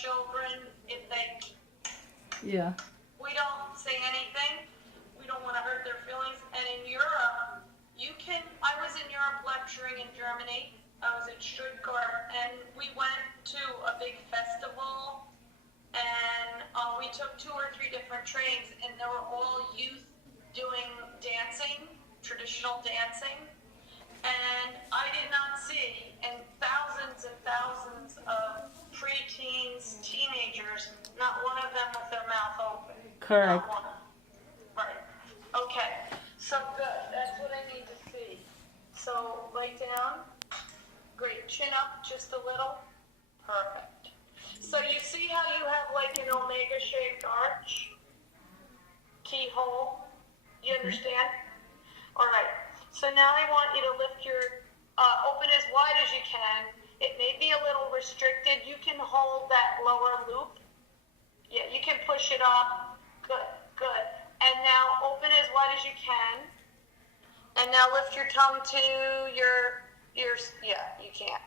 children, if they, Yeah. we don't say anything. We don't want to hurt their feelings. And in Europe, I was in Europe lecturing in Germany. I was in Stuttgart, and we went to a big festival, and we took 2 or 3 different trains, and they were all youth doing dancing, traditional dancing. And I did not see, and thousands of preteens, teenagers, not one of them with their mouth open. Correct. Not one. Right. Okay. So good. That's what I need to see. So lay down. Great. Chin up just a little. Perfect. So you see how you have like an omega-shaped arch? Keyhole? You understand? All right. So now I want you to lift your, open as wide as you can. It may be a little restricted. You can hold that lower loop. Yeah, you can push it up. Good, good. And now open as wide as you can. And now lift your tongue to your yeah, you can.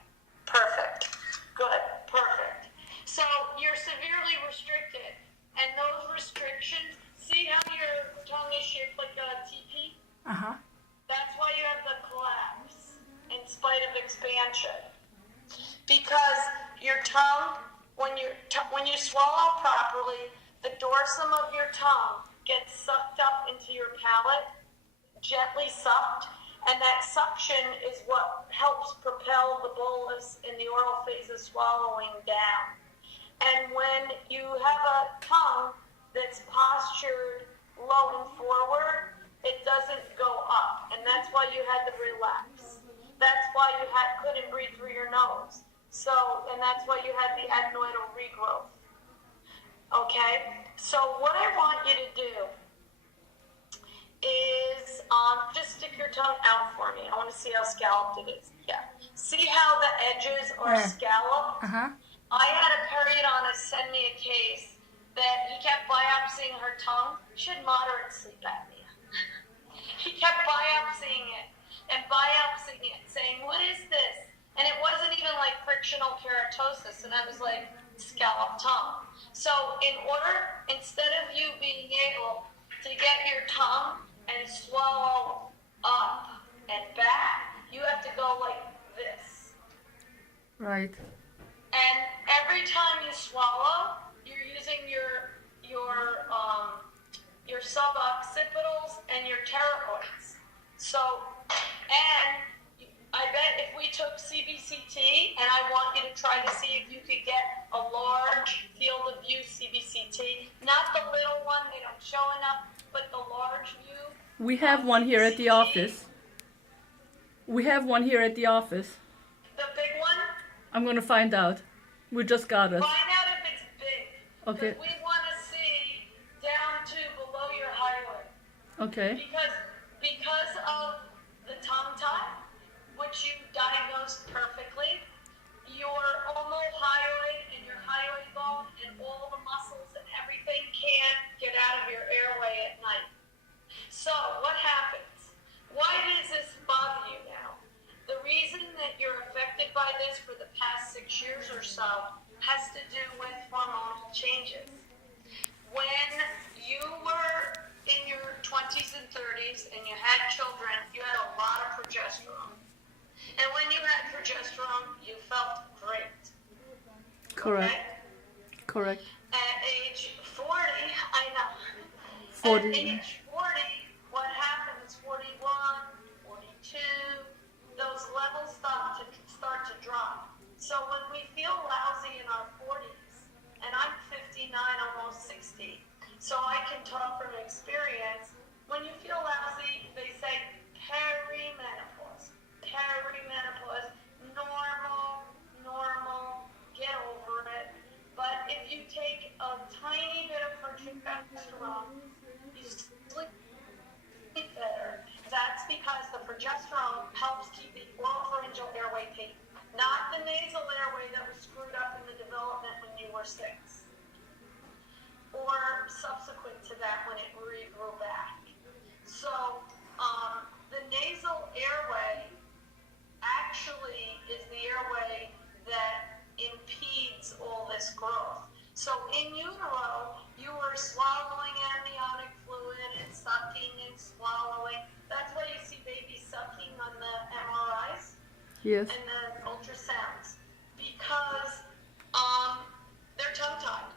Perfect. Good, perfect. So you're severely restricted. And those restrictions, see how your tongue is shaped like a teepee? Uh-huh. That's why you have the collapse in spite of expansion. Because your tongue, when you swallow properly, the dorsum of your tongue gets sucked up into your palate, gently sucked, and that suction is what helps propel the bolus in the oral phase of swallowing down. And when you have a tongue that's postured low and forward, it doesn't go up, and that's why you had the relapse. That's why you couldn't breathe through your nose. So, and that's why you had the adenoidal regrowth. Okay? So what I want you to do is just stick your tongue out for me. I want to see how scalloped it is. Yeah. See how the edges are scalloped? Uh-huh. I had a periodontist send me a case that he kept biopsying her tongue. She had moderate sleep apnea. He kept biopsying it, saying, what is this? And it wasn't even like frictional keratosis. And I was like, scalloped tongue. So instead of you being able to get your tongue and swallow up and back, you have to go like this. Right. And every time you swallow, you're using your suboccipitals and your pterygoids. So, and I bet if we took CBCT, and I want you to try to see if you could get a large field of view CBCT, not the little one, they don't show enough, but the large view. We have one here at the office. We have one here at the office. The big one? I'm going to find out. We just got it. Find out if it's big. Okay. We want to see down to below your hyoid. Okay. Because of the tongue tie, which you diagnosed perfectly, your omohyoid and your hyoid bone and all the muscles and everything can't get out of your airway at night. So what happens? Why does this bother you now? The reason that you're affected by this for the past 6 years or so has to do with hormonal changes. When you were in your 20s and 30s and you had children, you had a lot of progesterone. And when you had progesterone, you felt great. Correct. Okay? Correct. At age 40, I know. 40. At age 40, what happens? 41, 42, those levels start to drop. So when we feel lousy in our 40s, and I'm 59, almost 60, so I can talk from experience, when you feel lousy, they say perimenopause. Perimenopause, normal, get over it. But if you take a tiny bit of progesterone, you sleep better. That's because the progesterone helps keep the oropharyngeal airway patent, not the nasal airway that was screwed up in the development when you were 6, or subsequent to that when it Yes. and then ultrasounds because they're tongue-tied.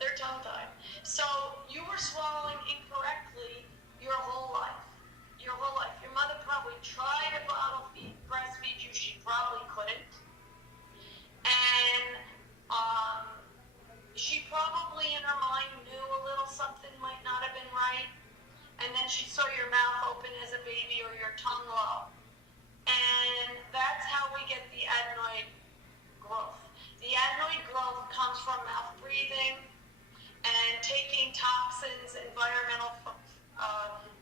They're tongue-tied. So you were swallowing incorrectly your whole life. Your whole life. Your mother probably tried to breastfeed you. She probably couldn't. And she probably in her mind knew a little something might not have been right. And then she saw your mouth open as a baby or your tongue low. And that's how we get the adenoid growth. The adenoid growth comes from mouth breathing and taking toxins, environmental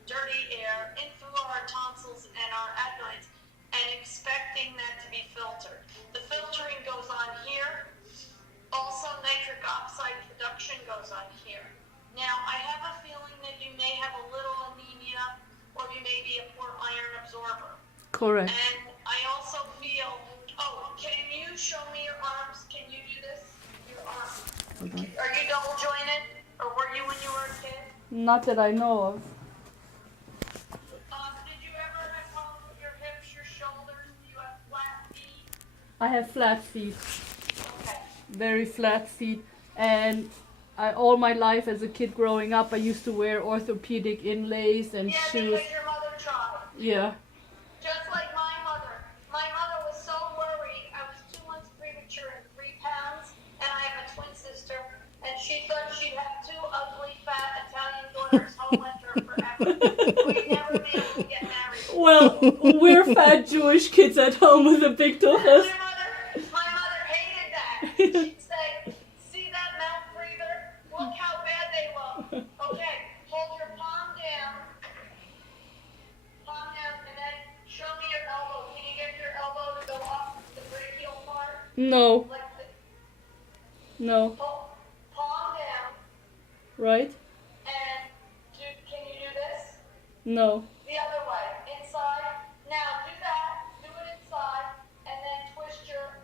dirty air in through our tonsils and our adenoids and expecting that to be filtered. The filtering goes on here. Also, nitric oxide production goes on here. Now, I have a feeling that you may have a little anemia or you may be a poor iron absorber. Correct. And I also feel, can you show me your arms? Can you do this? Your arms. Are you double jointed? Or were you when you were a kid? Not that I know of. Did you ever have problems with your hips, your shoulders? Do you have flat feet? I have flat feet. Okay. Very flat feet. And all my life as a kid growing up, I used to wear orthopedic inlays and shoes. Because your mother tried. Yeah. Just like my mother. My mother was so worried. I was 2 months premature and 3 pounds, and I have a twin sister, and she thought she'd have 2 ugly, fat Italian daughters home with her forever. We'd never be able to get married. Well, we're fat Jewish kids at home with a big tuchus. My mother hated that. She'd say, see that mouth breather? Look how bad they look. Okay, hold your palm down. Palm down, and then show me your elbow. Can you get your elbow to go up the brachial part? No. Like No. palm down. Right? And can you do this? No. The other way. Inside. Now do that. Do it inside. And then twist your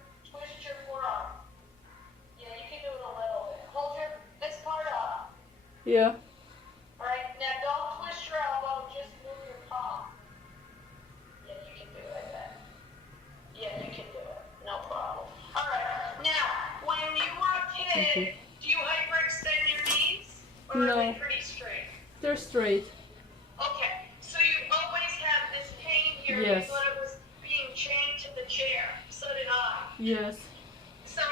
forearm. Yeah, you can do it a little bit. Hold this part up. Yeah. Alright, now don't twist your elbow, just move your palm. Yeah, you can do it like that. Yeah, you can do it. No problem. Alright, now, when you were a kid, do you hyperextend your knees? Or No. are they pretty straight? They're straight. Okay, so you always have this pain here. Yes. You thought it was being chained to the chair. So did I. Yes. So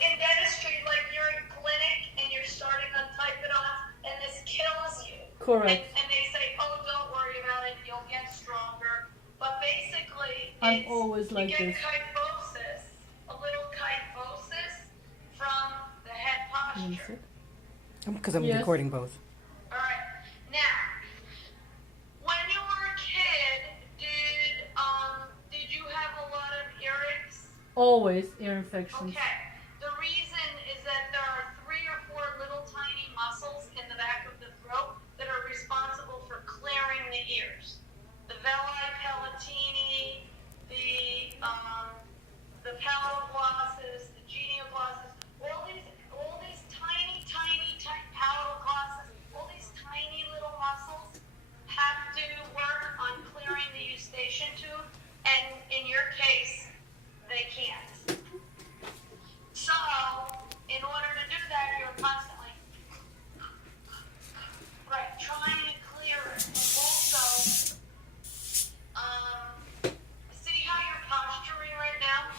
in dentistry, like you're in clinic and you're starting on typodons and this kills you. Correct. And they say, oh, don't worry about it, you'll get stronger. But basically, I'm always like you this. get kyphosis, a little kyphosis from the head posture. Because I'm Yes. recording both. All right. Now, when you were a kid, did you have a lot of earaches? Always ear infections. Okay. The reason is that there are 3 or 4 little tiny muscles in the back of the throat that are responsible for clearing the ears. The villi palatini, the palatal-glossus, the genioglossus, all these tiny palatal-glossus, all these tiny little muscles have to work on clearing the eustachian tube, and in your case, they can't. So, in order to do that, you're constantly trying to clear it. Also, see how you're posturing right now?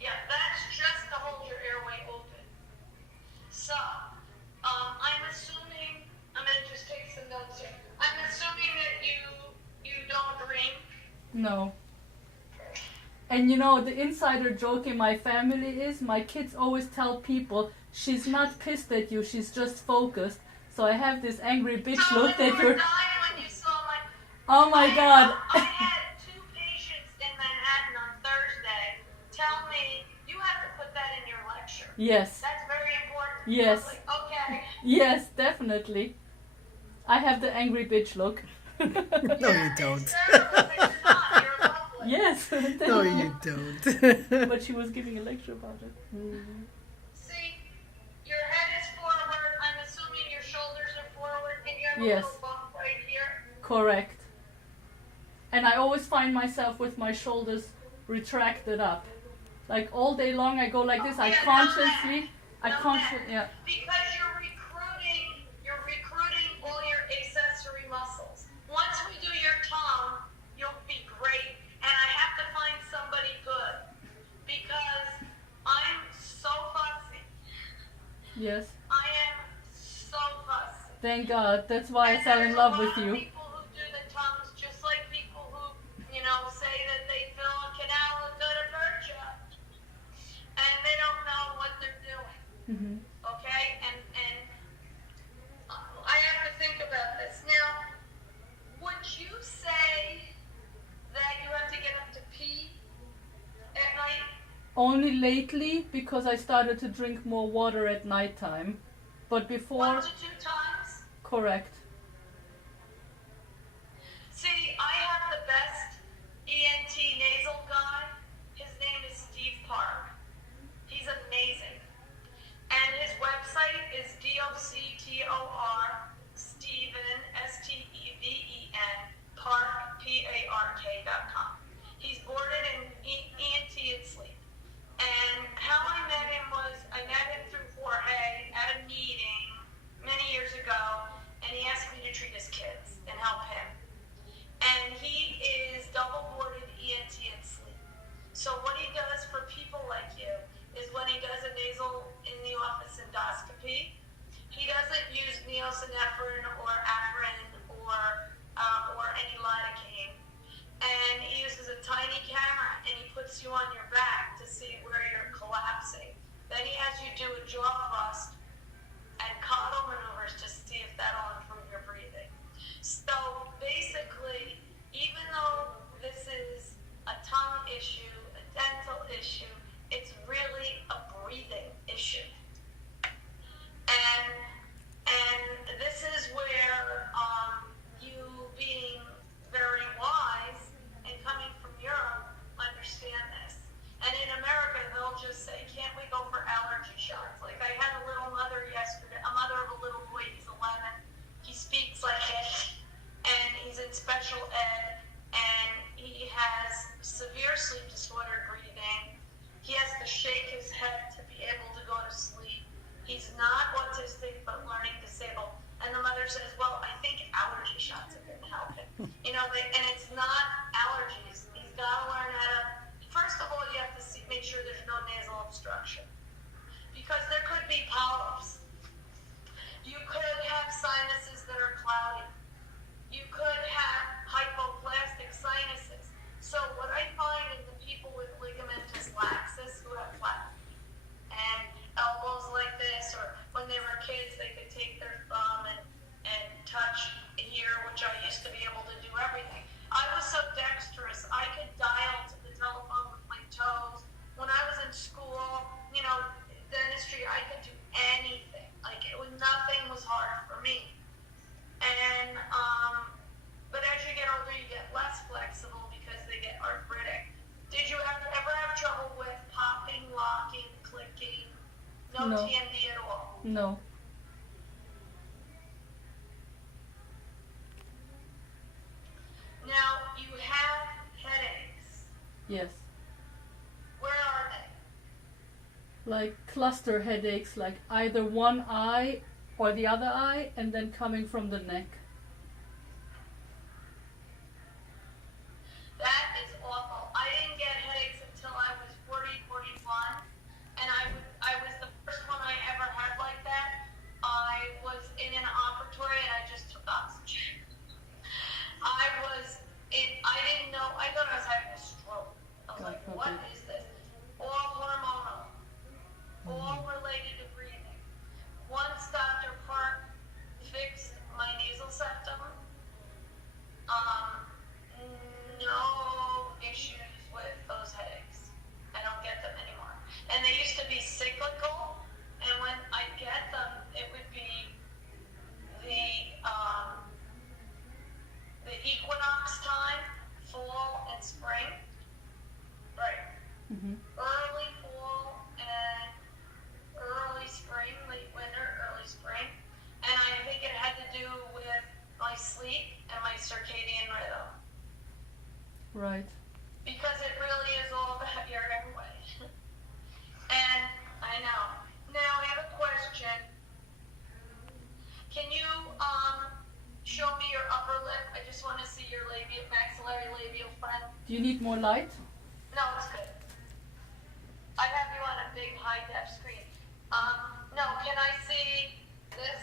Yeah, that's just to hold your airway open. So, I'm assuming, I'm going to just take some notes here. I'm assuming that you don't dream. No. And you know, the insider joke in my family is my kids always tell people she's not pissed at you, she's just focused. So I have this angry bitch So look you that were you're... dying when you saw my... Oh my God. I had 2 patients in Manhattan on Thursday tell me, you have to put that in your lecture. Yes. That's very important. Yes. I was like, okay. Yes, definitely. I have the angry bitch look. No, you don't. It's terrible, but you're not. You're lovely. Yes. No, you don't. But she was giving a lecture about it. See, your head is forward. I'm assuming your shoulders are forward, and you have Yes. a little bump right here. Correct. And I always find myself with my shoulders retracted up. Like all day long I go like this. I Yeah, consciously, yeah. Because you're recruiting all your accessory muscles. Once we do your tongue, you'll be great. And I have to find somebody good because I'm so fussy. Yes. I am so fussy. Thank God. That's why I fell in love with you. People who do the tongues, just like people who, say that they fill a canal with good aperture, and they don't know what they're doing. Mm-hmm. Okay, and I have to think about this now. Would you say that you have to get up to pee at night? Only lately because I started to drink more water at nighttime. But before... 1 to 2 times? Correct. See, I have the best ENT nasal guy. His name is Steve Park. He's amazing. And his website is DOCTOR Steven, STEVEN, Park, PARK.com. He's boarded in ENT and sleep. And how I met him was, I met him through Jorge at a meeting many years ago, and he asked me to treat his kids and help him. And he is double boarded ENT and sleep. So what he does for people like you is when he does a nasal in the office endoscopy, he doesn't use neosynephrine or Afrin or any lidocaine. And he uses a tiny camera and he puts you on your back to see where you're collapsing. Then he has you do a jaw thrust and coddle maneuvers to see if that'll improve your breathing. So basically, even though this is a tongue issue, a dental issue, it's really a breathing issue. And this is where you being very wise and coming from Europe understand this. And in America, they'll just say, can't we go for allergy shots? Like I had a little mother yesterday, a mother of a little boy, he's 11. He speaks like it, and he's in special ed, and he has severe sleep disorder breathing. He has to shake his head to be able to go to sleep. He's not autistic, but learning disabled. And the mother says, well, I think allergy shots are going to help him. And it's not allergies. He's got to learn how to, first of all, you have to make sure there's no nasal obstruction. Because there could be polyps. You could have sinuses that are cloudy. You could have hypoplastic sinuses. So what I find in the people with ligamentous laxus who have flat and elbows like this, or when they were kids, they could take their thumb and touch here, which I used to be able to do everything. I was so dexterous, I could dial to the telephone with my toes. When I was in school, dentistry, I could do anything. Like nothing was hard for me. And but as you get older, you get less flexible because they get arthritic. Did you ever have trouble with popping, locking, clicking? No. TMD at all? No. Now, you have headaches. Yes. Where are they? Like cluster headaches, like either one eye or the other eye, and then coming from the neck. That is awful. I didn't get headaches until I was 40, 41, and I was the first one I ever had like that. I was in an operatory and I just took oxygen. I didn't know, I thought I was having a stroke. I was like, what is this? All hormonal, all related to breathing. Once Dr. Park fixed my nasal Do you need more light? No, it's good. I have you on a big high-def screen. No, can I see this?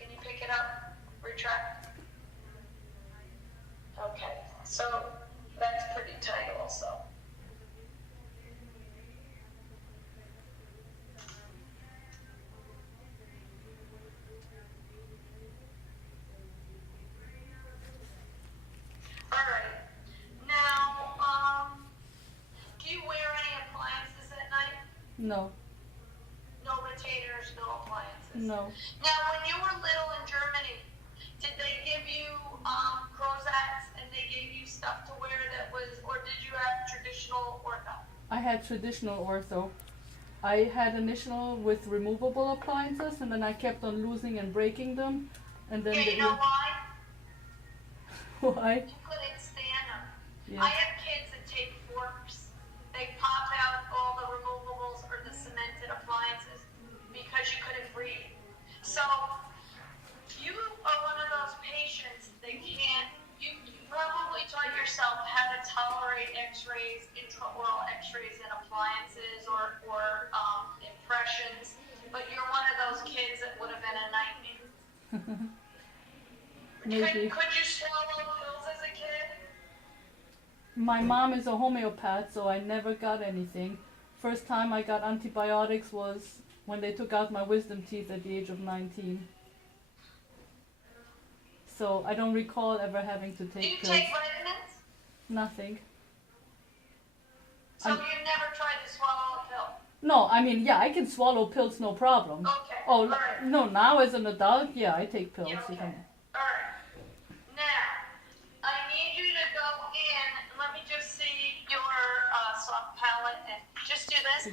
Can you pick it up? Retract? Okay, so that's pretty tight also. All right. Now, do you wear any appliances at night? No. No retainers, no appliances. No. Now, when you were little in Germany, did they give you Prozacs and they gave you stuff to wear that was, or did you have traditional ortho? I had traditional ortho. I had initial with removable appliances, and then I kept on losing and breaking them. And then Yeah, they you know why? why? You couldn't stand them. Yeah. I have kids that take forks. They pop out all the removables or the cemented appliances because you couldn't breathe. So you are one of those patients that can't, you probably taught yourself how to tolerate x-rays, intraoral x-rays and appliances or impressions, but you're one of those kids that would have been a nightmare. Maybe. Could you swallow pills as a kid? My mom is a homeopath, so I never got anything. First time I got antibiotics was when they took out my wisdom teeth at the age of 19. So I don't recall ever having to take Do you pills. take vitamins? Nothing. So you never tried to swallow a pill? No, I mean, yeah, I can swallow pills, no problem. Okay. Oh, all right. no, now as an adult, yeah, I take pills. Yeah, You okay. can- All right. Now, I need you to go in. Let me just see your soft palate and just do this.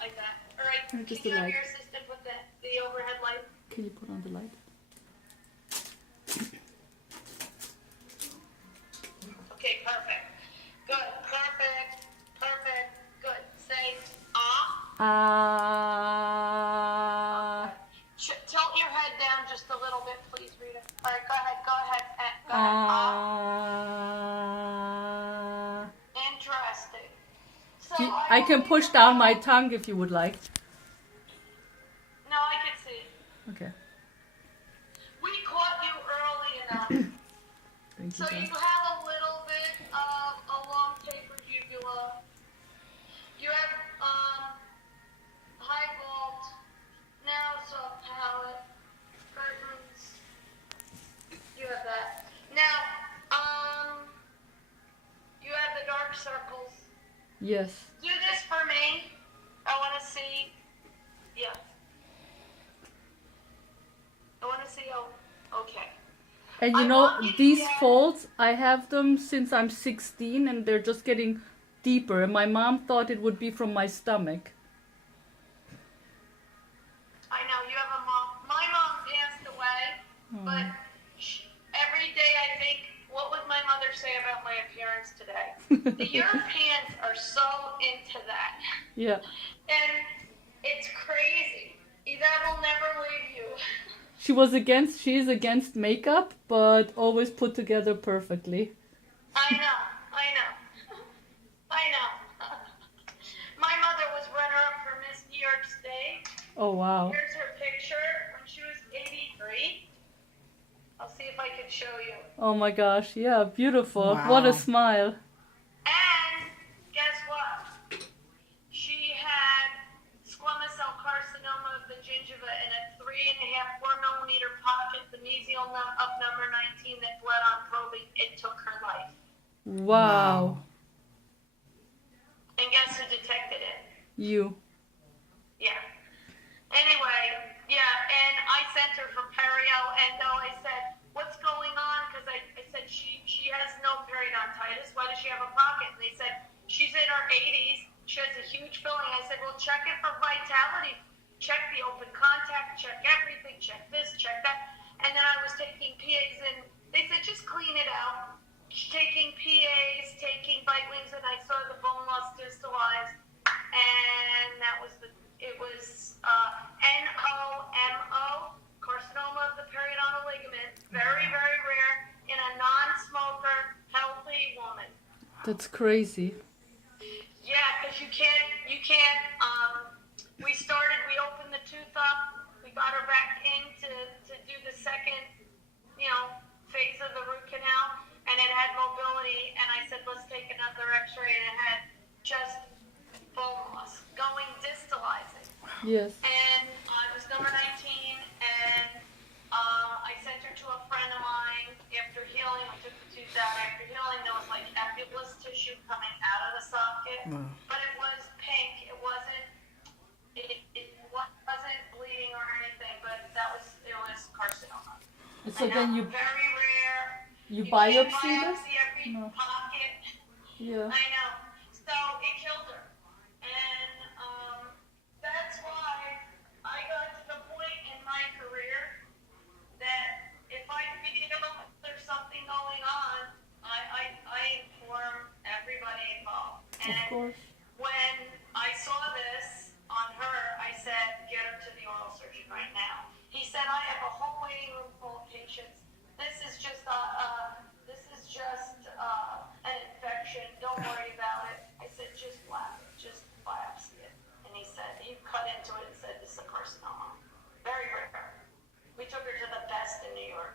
Like that. All right. Or just Can you the have light. your assistant put the overhead light? Can you put on the light? Okay, perfect. Good. Perfect. Perfect. Good. Say tilt your head down just a little bit, please, Rita. All right, go ahead. Go ahead. Go ahead. Interesting. So I can push down my tongue if you would like. No, I can see it. Okay. We caught you early enough. Thank So you. you have a little bit of a long tapered uvula. You have high vault, narrow soft palate, curtains. You have that. Now, you have the dark circles. Yes. Do this for me. I want to see. Yeah. I want to see. Oh, okay. And you I know, want you to these get- folds, I have them since I'm 16 and they're just getting deeper. And my mom thought it would be from my stomach. I know you have a mom. My mom passed away, but every day I think, what would my mother say about my appearance today? The Europeans are so into that, Yeah. and it's crazy. That will never leave you. She is against makeup, but always put together perfectly. I know. My mother was runner-up for Miss New York State. Oh, wow. Here's her picture when she was 83. I'll see if I can show you. Oh my gosh, yeah, beautiful. Wow. What a smile. And guess what? She had squamous cell carcinoma of the gingiva in a 3.5, 4 millimeter pocket, the mesial of number 19 that bled on probing. It took her life. Wow. And guess who detected it? You. Yeah. Anyway, yeah, and I sent her for perio endo. I said, what's going on? Because I said, she has no periodontitis. Why does she have a pocket? And they said, she's in her 80s. She has a huge filling. I said, well, check it for vitality. Check the open contact. Check everything. Check this. Check that. And then I was taking PAs, and they said, just clean it out. Taking PAs, taking bite wings, and I saw the bone loss distalized. And that was it was NOMO, carcinoma of the periodontal ligament. Very, very rare in a non-smoker, healthy That's crazy. Yeah, because you can't, we opened the tooth up, we got her back in to do the second, phase of the root canal, and it had mobility, and I said, let's take another x-ray, and it had just bone loss, going distalizing. Yes. And it was number 19, and I sent her to a friend of mine. After healing, we took the tooth out. After healing, there was like epiphyseal tissue coming out of the socket, but it was pink. It wasn't bleeding or anything, but it was carcinoma. So then you very rare. You can't biopsy this? biopsy every No. pocket. Yeah. I know. So it killed her. And that's why I got to the point in my career that if I feel there's something going on, I inform everybody involved. Of And course. when I saw this on her, I said, get her to the oral surgeon right now. He said, I have a whole waiting room full of patients. This is just an infection. Don't worry about it. I said, just biopsy it. And he said, he cut into it and said, this is a carcinoma. Very rare. We took her to the best in New York.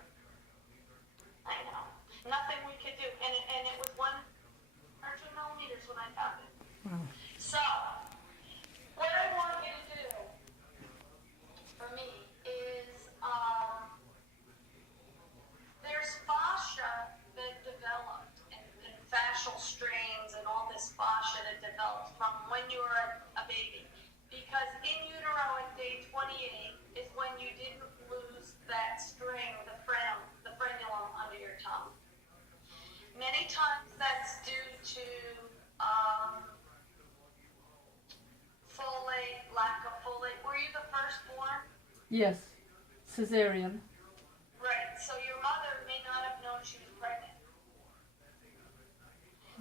I know. Nothing we could do. And it was 1 or 2 millimeters when I found it. So, what I want you to do for me is, there's fascia that developed and fascial strains and all this fascia that developed from when you were a baby. Because in utero at day 28 is when you didn't lose that string, the frenulum under your tongue. Many times that's due to folate, lack of folate. Were you the firstborn? Yes. Cesarean. Right. So your mother may not have known she was pregnant.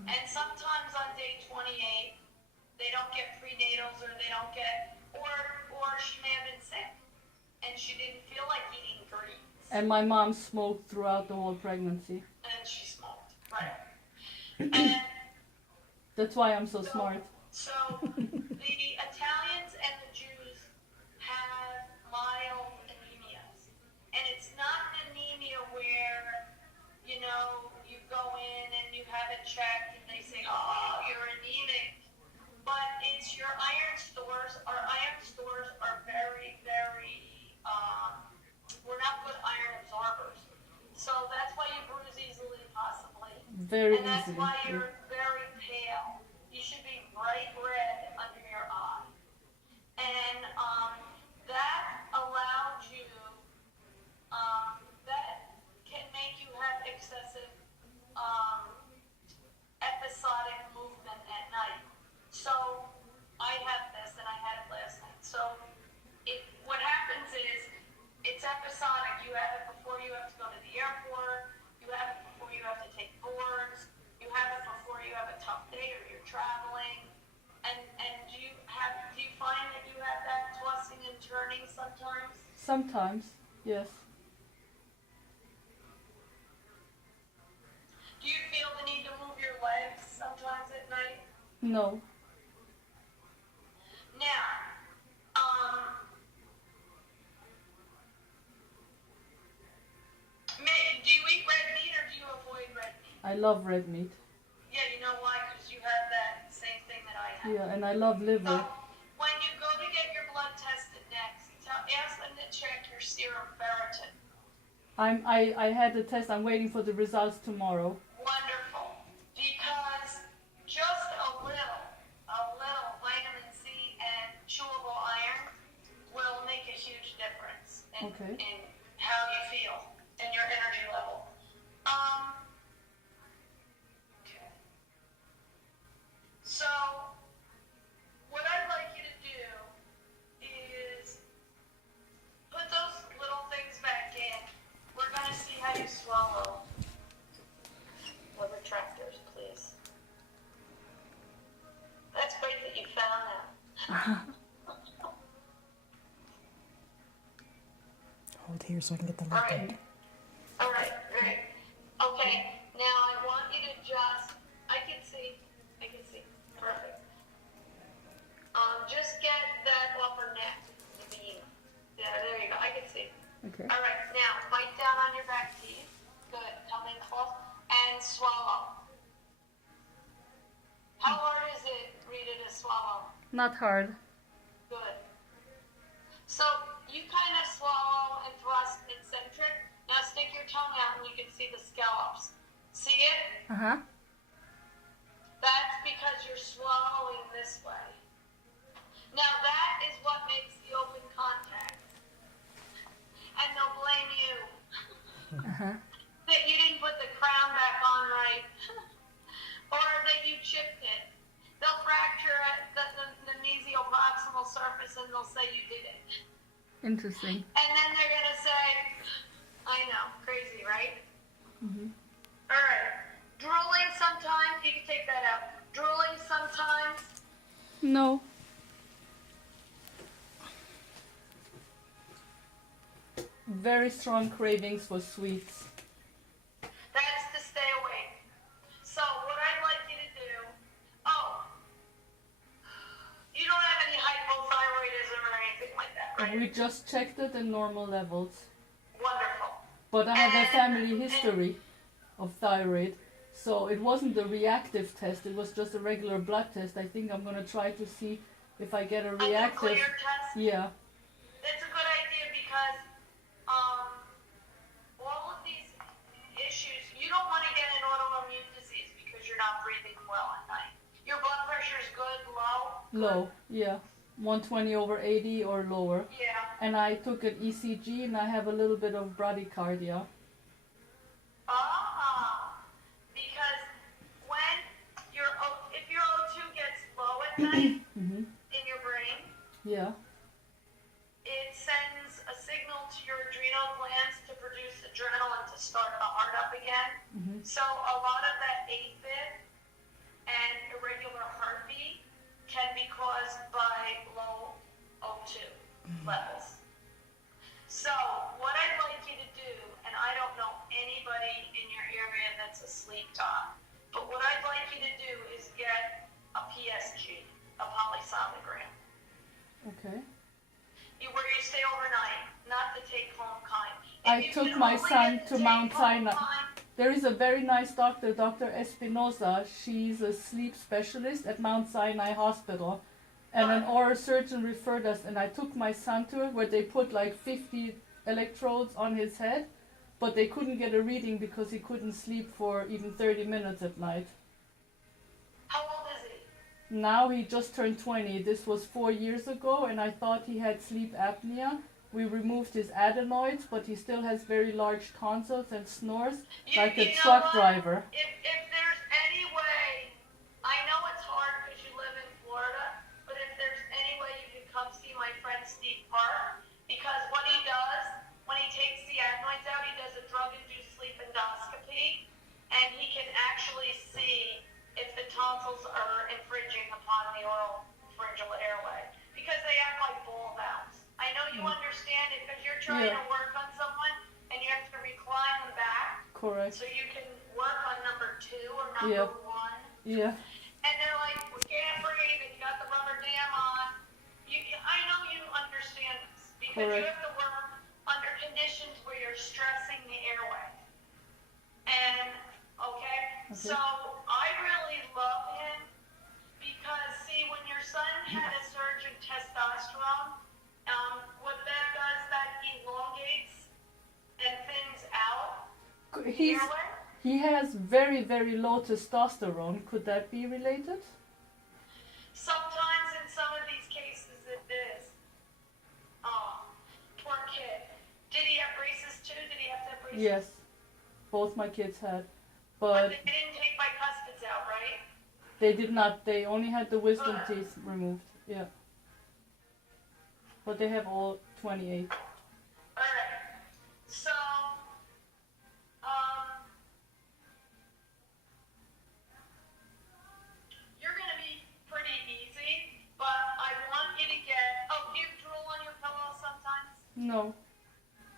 And sometimes on day 28, they don't get prenatals or they don't get, or she may have been sick and she didn't feel like eating greens. And my mom smoked throughout the whole pregnancy. And she smoked. Right. And That's why I'm so smart. So the Italians and the Jews have mild anemias. And it's not an anemia where, you go in and you have it checked and they say, oh, you're anemic. But it's your iron stores. Our iron stores are very, very, we're not good iron absorbers. So that's why you bruise easily, possibly. Very And that's easily. why you're very pale. You should be bright red under your eye. And that allows you, that can make you have excessive episodic movement at night. So I have this and I had it last night. So what happens is it's episodic. You have it before you have to go to the airport. You have it before you have to take boards. You have it before you have a tough day or you're traveling. And do you find that you have that tossing and turning sometimes? Sometimes, yes. Do you feel the need to move your legs sometimes at night? No. Now, do you eat red meat or do you avoid red meat? I love red meat. Yeah, you know why? Because you have that same thing that I have. Yeah, and I love liver. So, when you go to get your blood tested next, ask them to check your serum ferritin. I had the test. I'm waiting for the results tomorrow. Wonderful. Because just a little vitamin C and chewable iron will make a huge difference in how you feel and your energy level. Okay. So, what I'd like you to do is put those little things back in. We're going to see how you swallow. The retractors, please. That's great that you found that. Hold here so I can get the All light. right. All right, great. Okay, now I want you to I can see just get that upper neck, the beam. Yeah, there you go. I can see. Okay. All right, now bite down on your back teeth. Good. Come in close and swallow. How hard is it, Rita, to swallow? Not hard. Good. So you kind of swallow and thrust eccentric. Now stick your tongue out and you can see the scallops. See it? Uh-huh. That's because you're swallowing this way. Now that is what makes the open contact. And they'll blame you. Uh-huh. That you didn't put the crown back on right. Or that you chipped it. They'll fracture the mesioproximal surface and they'll say you did it. Interesting. And then they're going to say, I know, crazy, right? Mm-hmm. All right. Drooling sometimes, you can take that out. Drooling sometimes. No. Very strong cravings for sweets. That's to stay awake. So what I'd like you to do, you don't have any hypothyroidism or anything like that, right? We just checked it in normal levels. Wonderful. But I have a family history of thyroid. So it wasn't a reactive test, it was just a regular blood test. I think I'm going to try to see if I get a reactive. nuclear test? Yeah. It's a good idea because all of these issues, you don't want to get an autoimmune disease because you're not breathing well at night. Your blood pressure is good, low? Low, yeah. 120/80 or lower. Yeah. And I took an ECG and I have a little bit of bradycardia. Because if your O2 gets low at night Mm-hmm. in your brain, Yeah. it sends a signal to your adrenal glands to produce adrenaline to start the heart up again. Mm-hmm. So a lot of that AFib and irregular heartbeat can be caused by low O2 levels. So what I'd like you to do, and I don't know anybody in your area that's a sleep doc, but what I'd like you to do is get a PSG, a polysonogram. Okay. Where you stay overnight, not the take-home kind. I took my son to Mount Sinai. There is a very nice doctor, Dr. Espinosa. She's a sleep specialist at Mount Sinai Hospital. And an oral surgeon referred us, and I took my son to it where they put like 50 electrodes on his head, but they couldn't get a reading because he couldn't sleep for even 30 minutes at night. How old is he? Now he just turned 20. This was 4 years ago, and I thought he had sleep apnea. We removed his adenoids, but he still has very large tonsils and snores like a truck driver. If there's any way, I know it's hard because you live in Florida, but if there's any way you can come see my friend Steve Park, because what he does, when he takes the adenoids out, he does a drug-induced sleep endoscopy, and he can actually see if the tonsils are infringing upon the oral pharyngeal airway, because they act like ball valves. I know you understand it because you're trying to work on someone and you have to recline them back. Correct. So you can work on number 2 or number 1. Yeah. And they're like, we can't breathe and you got the rubber dam on. I know you understand this because you have to work under conditions where you're stressing the airway. And, so I really love him because, see, when your son had a surge of testosterone, what that does, that elongates and thins out the airway. He has very, very low testosterone. Could that be related? Sometimes in some of these cases it is. Oh, poor kid. Did he have braces too? Did he have to have braces? Yes. Both my kids had. But they didn't take bicuspids out, right? They did not. They only had the wisdom teeth removed. Yeah. But they have all 28. Alright. So, you're going to be pretty easy, but I want you to get, do you drool on your pillow sometimes? No.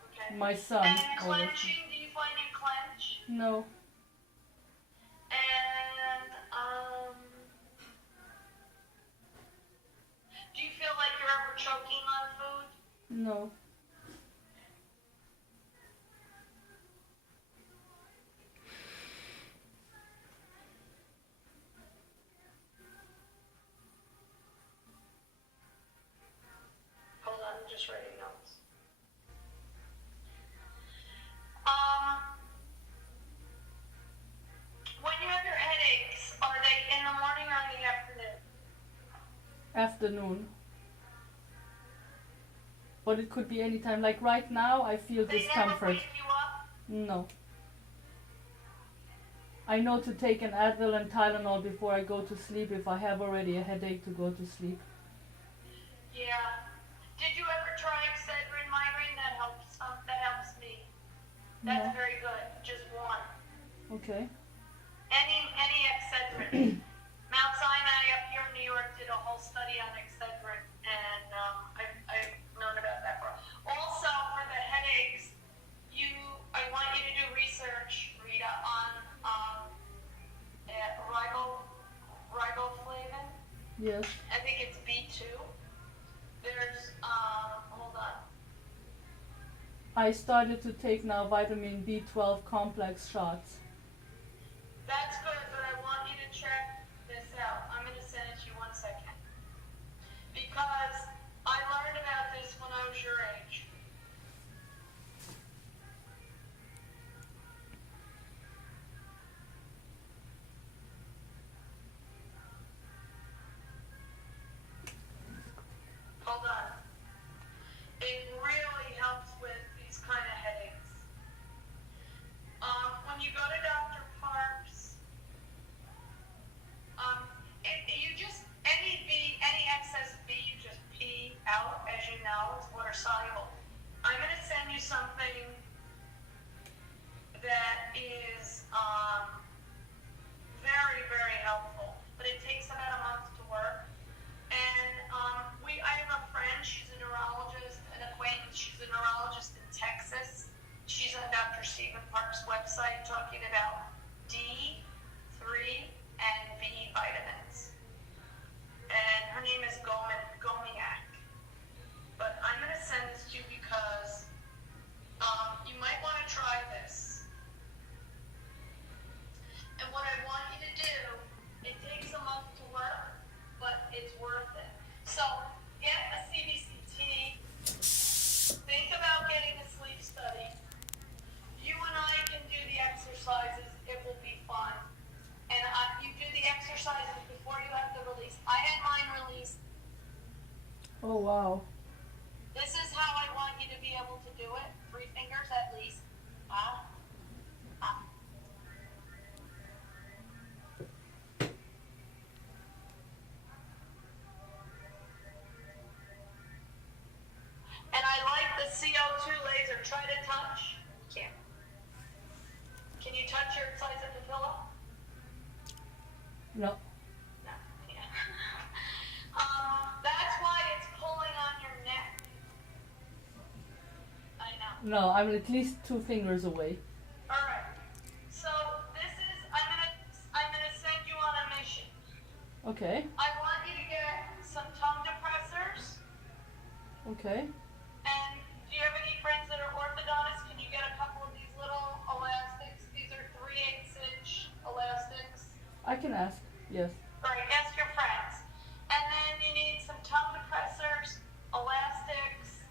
Okay. My son. And clenching, do you find you clench? No. And, do you No. Hold on, I'm just writing notes. When you have your headaches, are they in the morning or in the afternoon? Afternoon. But it could be any time. Like right now, I feel They never discomfort. wake you up? No. I know to take an Advil and Tylenol before I go to sleep if I have already a headache to go to sleep. Yeah. Did you ever try Excedrin migraine? That helps. That helps me. That's No. very good. Just one. Okay. Any Excedrin. Mount Sinai up here in New York did a whole study on Excedrin, and I've known about that for. Also, for the headaches, I want you to do research, Rita, on riboflavin. Yes. I think it's B2. There's hold on. I started to take now vitamin B12 complex shots. That's good, but I want you to check this out. I'm going to send it to you 1 second. Because I learned about this when I was your age. Hold on. It really helps with these kind of headaches. When you go to Dr. Parks, you just, any excess B, you just pee out, as you know, it's water soluble. I'm going to send you something that is very, very helpful, but it takes about a month to work. And I have a friend, she's a neurologist, an acquaintance, she's a neurologist in Texas. She's on Dr. Stephen Park's website talking about D3 and B vitamins. And her name is Gomiak. But I'm going to send this to you because you might want to try this. And what I want you to do, it takes a month to work, but it's worth it. So get a CBCT. Think about getting a sleep study. You and I can do the exercises. It will be fun. And you do the exercises before you have the release. I had mine released. Oh wow. This is how I want you to be able to do it. 3 fingers at least. Ah. Ah. And I like the CO2 laser. Try to touch. Can't. Can you touch your sides of the pillow? No. No. Yeah. That's why it's pulling on your neck. I know. No, I'm at least 2 fingers away. All right. So this is. I'm gonna send you on a mission. Okay. I want you to get some tongue depressors. Okay. And do you have any friends that are orthodontists? Can you get a couple of these little elastics? These are 3/8 inch elastics. I can ask. Yes. All right, ask your friends. And then you need some tongue depressors, elastics.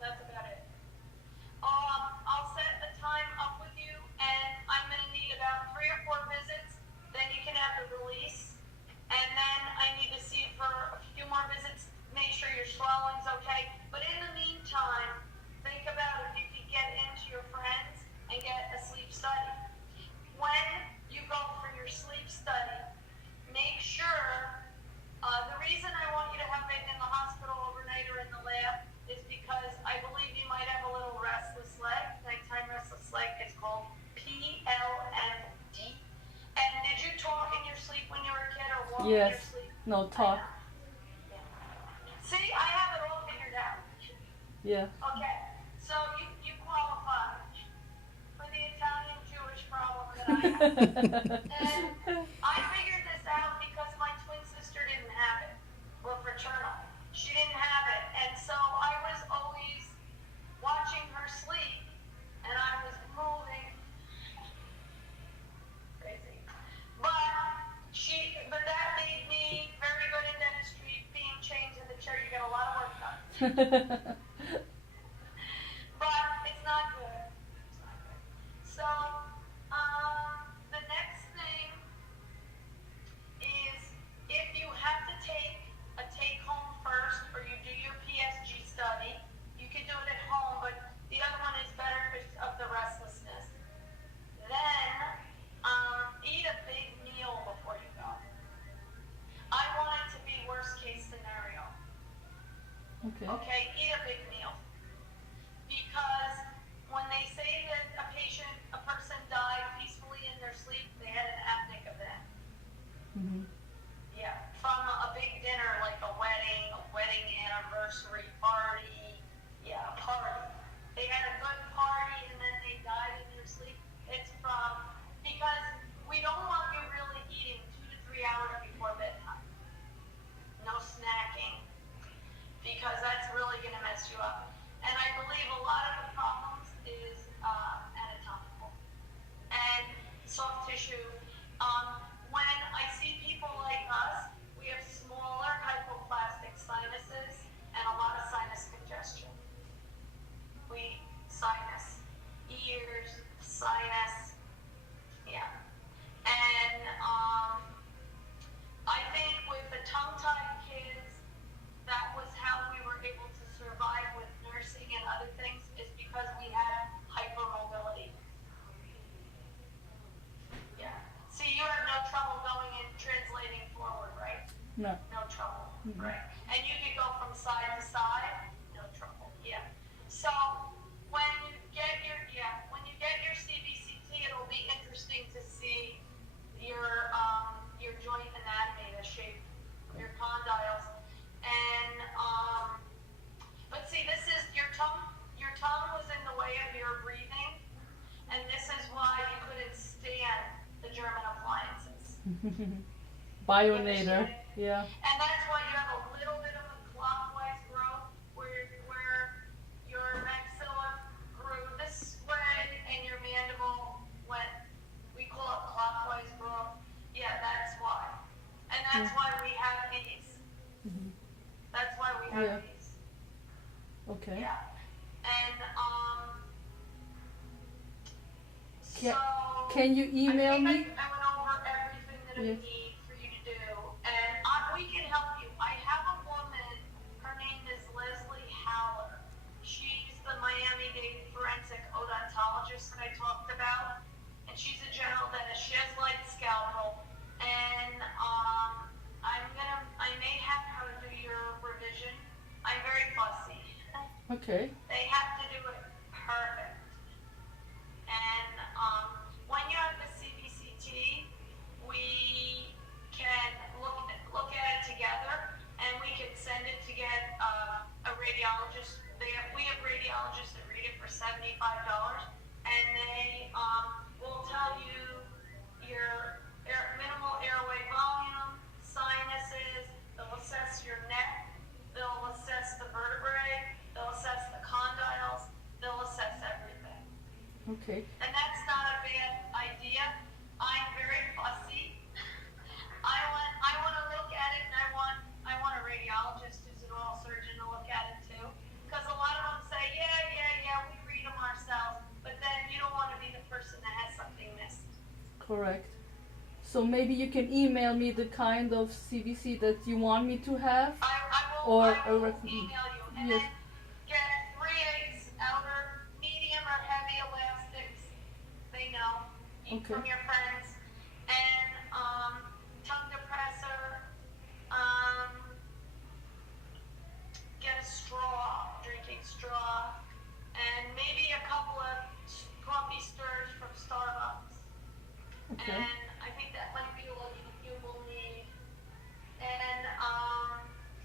That's about it. I'll set a time up with you, and I'm going to need about 3 or 4 visits. Then you can have the release. And then I need to see you for a few more visits, make sure your swelling's okay. But in the meantime, think about if you could get into your friends and get a sleep study. When you go for your sleep study, make sure, the reason I want you to have it in the hospital overnight or in the lab is because I believe you might have a little restless leg. Nighttime restless leg is called PLMD. And did you talk in your sleep when you were a kid or walk in your Yes. sleep? No, talk. Yeah. See, I have it all figured out. Yeah. Okay, so you qualify for the Italian-Jewish problem that I have. And I figured this out because my twin sister didn't have But it's not good. It's not good. So, the next thing is if you have to take a take-home first or you do your PSG study, you can do it at home, but the other one is better because of the restlessness. Then, eat a big meal before you go. I want it to be worst case scenario. Okay. Okay, eat a big meal. Because when they say that a person died peacefully in their sleep, they had an apneic event. Mm-hmm. Yeah, from a big dinner like a wedding anniversary party. Yeah, a party. They had a good party and then they died in their sleep. It's because we don't want you really eating 2 to 3 hours before bedtime. No snacking, because that's really going to mess you up. And I believe a lot of the problems is anatomical and soft tissue. When I see people like us, we have smaller hypoplastic sinuses and a lot of sinus congestion. Sinus, ears, sinus, yeah. And I think with the tongue-tied kids, that was how we were able to survive with nursing and other things, is because we had hypermobility. Yeah. See, you have no trouble going and translating forward, right? No. No trouble, Mm-hmm. right? And you can go from side to side, no trouble. Yeah. So when you get your CBCT, it'll be interesting to see your joint anatomy, the shape, your condyles, and but see, this is your tongue. Your tongue was in the way of your breathing, and this is why you couldn't stand the German appliances. Bionator. Yeah. And that's why you have a little bit of a clockwise growth where your maxilla grew this way and your mandible went, we call it clockwise growth. Yeah, that's why. And that's why we have these. Mm-hmm. That's why we have these. Okay. Yeah. And Can you email me? I went over everything that I need for you to do, and we can help you. I have a woman, her name is Leslie Haller. She's the Miami-Dade forensic odontologist that I talked about, and she's a general dentist. She has light scalpel, and I may have her do your revision. I'm very fussy. Okay. They have to do it perfect. And when you have the CBCT, we can look at it together, and we can send it to get a radiologist. We have radiologists that read it for $75, and they will tell you your minimal airway volume, sinuses. They'll assess your neck. They'll assess the vertebrae. They'll assess the condyles. They'll assess everything. Okay. And that's not a bad idea. I'm very fussy. I want to look at it, and I want a radiologist who's an oral surgeon to look at it too. Because a lot of them say, yeah, we read them ourselves, but then you don't want to be the person that has something missed. Correct. So maybe you can email me the kind of CVC that you want me to have. I will email you, and yes. then get 3/8 outer, medium or heavy elastics. They know. Eat from your friends, and tongue depressor. Get a straw, drinking straw, and maybe a couple of coffee stirs from Starbucks. Okay. And I think that might be what you will need. And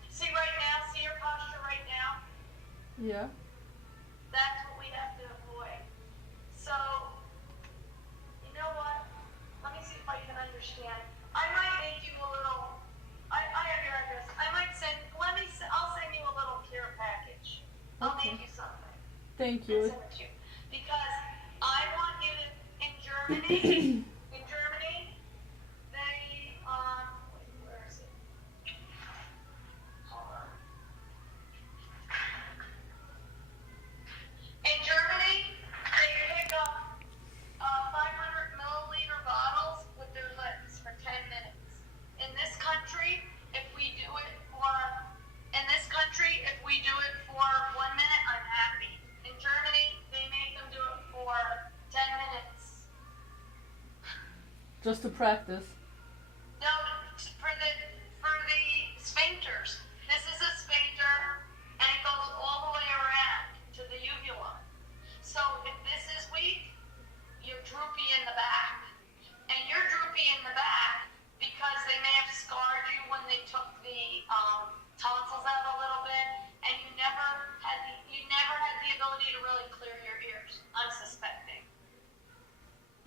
see your posture right now? Yeah. That's what we have to avoid. So, you know what? Let me see if I can understand. I might make you a little, I have your address. I'll send you a little care package. I'll make you something. Thank And you. send it to you. Because I want you to, in Germany, they, where is it? Hold on. Just to practice. No, for the sphincters. This is a sphincter, and it goes all the way around to the uvula. So if this is weak, you're droopy in the back. And you're droopy in the back because they may have scarred you when they took the tonsils out a little bit, and you never had the ability to really clear your ears. I'm suspecting.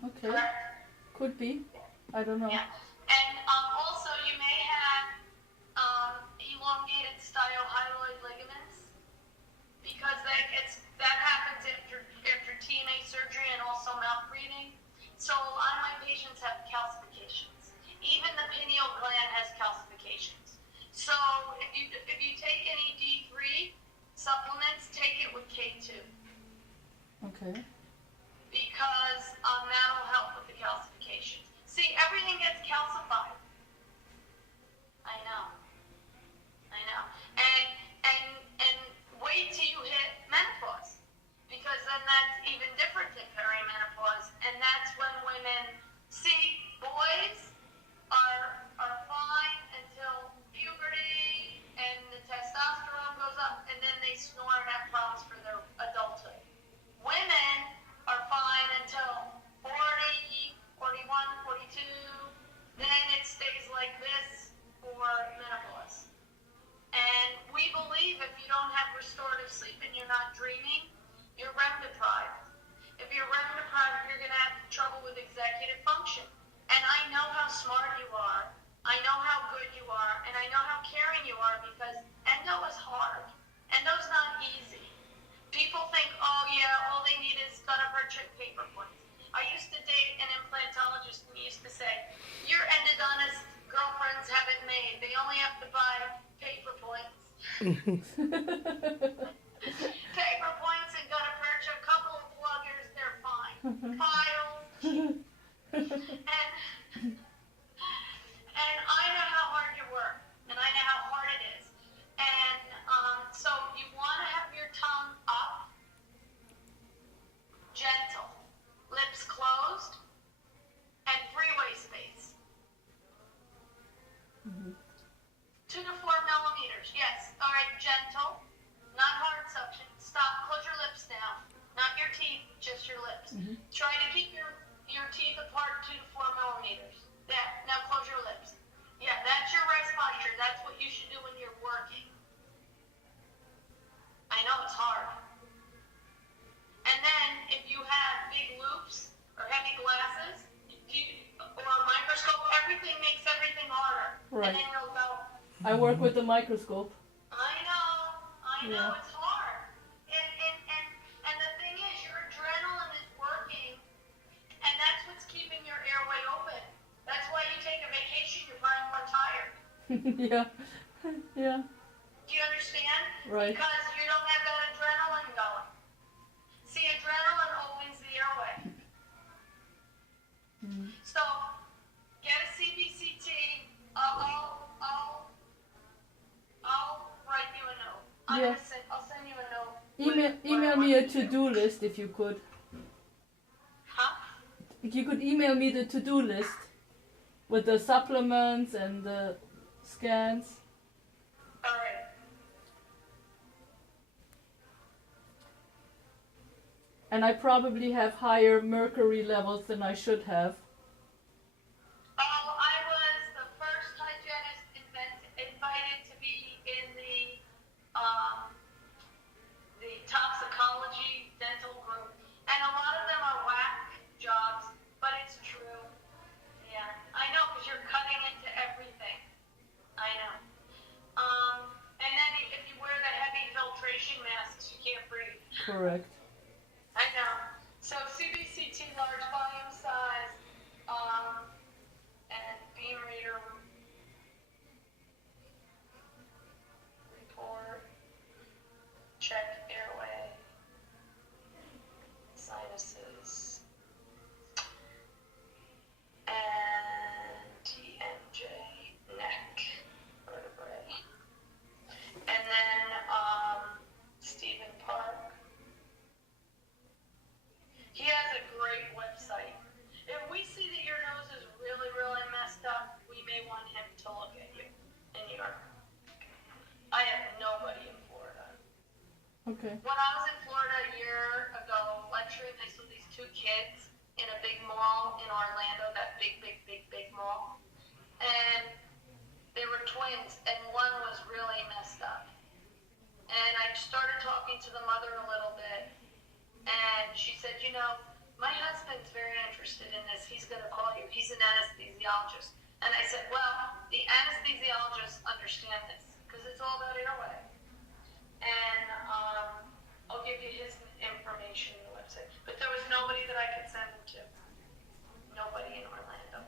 Okay. Correct? Could be. I don't know. Yeah. And also you may have elongated styohyaloid ligaments because that happens after TMA surgery and also mouth breathing. So a lot of my patients have calcifications. Even the pineal gland has calcifications. So if you take any D3 supplements, take it with K2 Okay. because that'll help with the calcifications. See, everything gets calcified. I know. And wait till you hit menopause, because then that's even different than perimenopause, and that's when women see boys are fine until puberty and the testosterone goes up, and then they snore and have problems for their adulthood. Women are fine until 40, 41, 42, then it stays like this for menopause. And we believe if you don't have restorative sleep and you're not dreaming, you're REM deprived. If you're REM deprived, you're going to have trouble with executive function. And I know how smart you are, I know how good you are, and I know how caring you are, because endo is hard. Endo's not easy. People think, oh yeah, all they need is gutta-percha paper points. I used to date an implantologist, and he used to say, your endodontist girlfriends have it made. They only have to buy paper points. Paper points and gutta-percha, a couple of pluggers, they're fine. Files, and I know how hard you work, and I know how hard it is. And so you want to have your tongue up, gentle, lips closed, and freeway space. 2 to 4 millimeters, yes. All right, gentle, not hard suction. Stop, close your lips now. Not your teeth, just your lips. Try to keep your teeth apart 2 to 4 millimeters. Yeah, now close your lips. Yeah, that's your rest posture. That's what you should do when you're working. I know it's hard. And then if you have big loops or heavy glasses or a microscope, everything makes everything harder. Right. And then you'll go, I work with the microscope. I know, Yeah. it's hard. And the thing is, your adrenaline is working, and that's what's keeping your airway open. That's why you take a vacation, you're probably more tired. Yeah. Do you understand? Right. Because you don't have that adrenaline going. See, adrenaline opens the airway. So, get a CBCT. I'll write you a note. Yeah. I'll send you a note. Email me a to-do list if you could. Huh? If you could email me the to-do list with the supplements and the scans. All right. And I probably have higher mercury levels than I should have. Oh, I was the first hygienist invited to be in the toxicology dental group, and a lot of them are whack jobs, but it's true. Yeah, I know, because you're cutting into everything. I know. And then if you wear the heavy filtration masks, you can't breathe. Correct. I know. So CBCT, large volume size, and beam reader report, check airway, sinuses, and TMJ, neck, vertebrae. And then Stephen Park, Okay. When I was in Florida a year ago lecturing, I saw these two kids in a big mall in Orlando, that big mall. And they were twins, and one was really messed up. And I started talking to the mother a little bit, and she said, you know, my husband's very interested in this. He's going to call you. He's an anesthesiologist. And I said, well, the anesthesiologists understand this because it's all about airway. And I'll give you his information on the website. But there was nobody that I could send him to. Nobody in Orlando.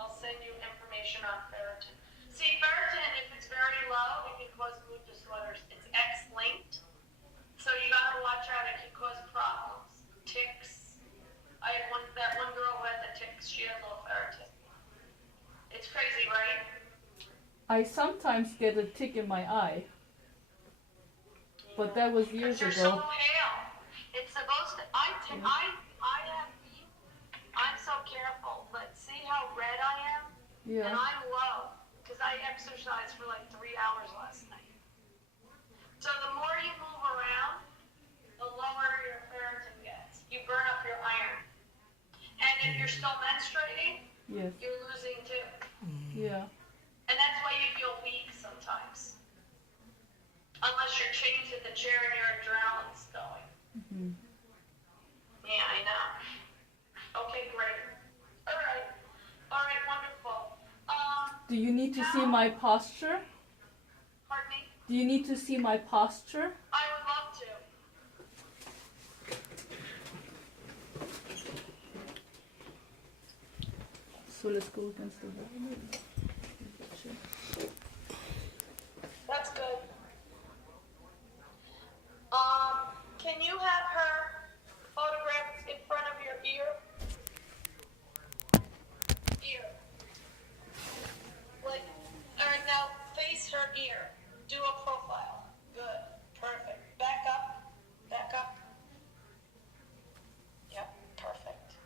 I'll send you information on ferritin. See, ferritin, if it's very low, it can cause mood disorders. It's X-linked. So you gotta watch out. It can cause problems. Tics. I had that one girl who had the tics. She had low ferritin. It's crazy, right? I sometimes get a tick in my eye, but that was years You're ago. so pale. It's supposed to. I'm so careful, but see how red I am? Yeah. And I'm low because I exercised for like 3 hours last night. So the more you move around, the lower your ferritin gets. You burn up your iron. And if you're still menstruating, Yes. you're losing too. Yeah. And that's why you feel weak sometimes. Unless you're chained to the chair and your adrenaline's going. Mm-hmm. Yeah, I know. Okay, great. All right, wonderful. Do you need to see my posture? Pardon me? Do you need to see my posture? I would love to. So let's go against the wall. That's good. Can you have her photograph in front of your ear? Ear. Like, all right, now face her ear. Do a profile. Good. Perfect. Back up. Back up. Yep, perfect.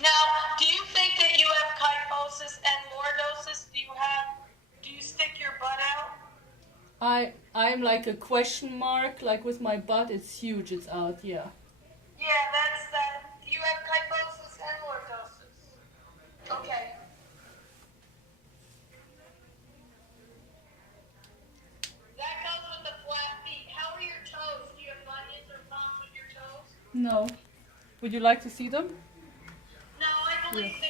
Now, do you think that you have kyphosis and lordosis? Do you stick your butt out? I'm like a question mark, like with my butt, it's huge, it's out, yeah. Yeah, that's that. You have kyphosis and lordosis. Okay. That goes with the flat feet. How are your toes? Do you have bunions or problems with your toes? No. Would you like to see them? No, I believe Yes. that